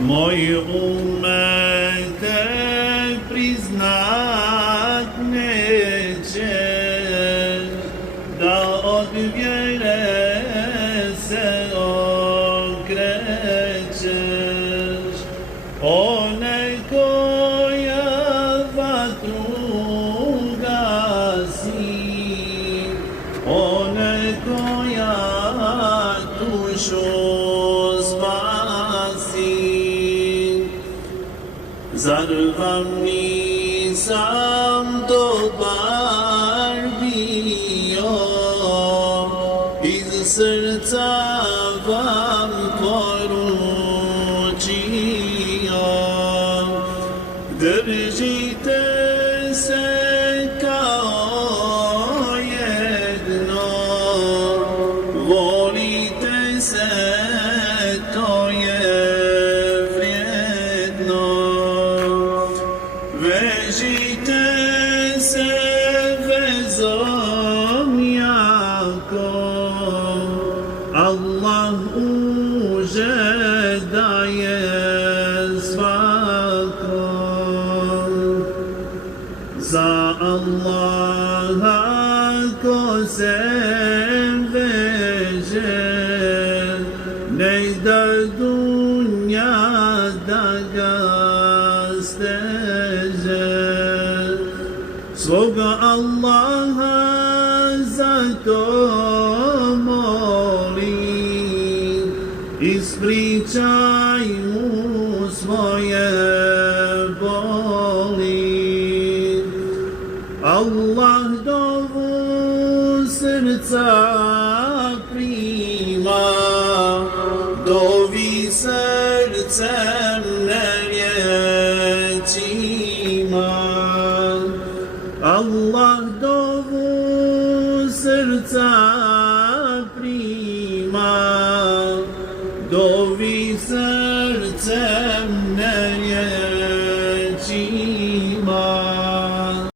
Moj umete priznat neće, da od vjere se okrećeš. One koja vatru gasi, one koja dušu spasi. Zar vam nisam dobar bio, iz srca vam poručio. Držite se kao jedno, volite se, to je vrijedno. Vežite se vezom jakom, Allah uže daje svakom. Za Allaha ko se veže, nek da dunja da ga steže. Svoga Allaha za to moli, ispričaj mu svoje boli. Allah dovu srca prima, dovi srcem neriječima. Allah dovu srca prima, dovi srcem neriječima.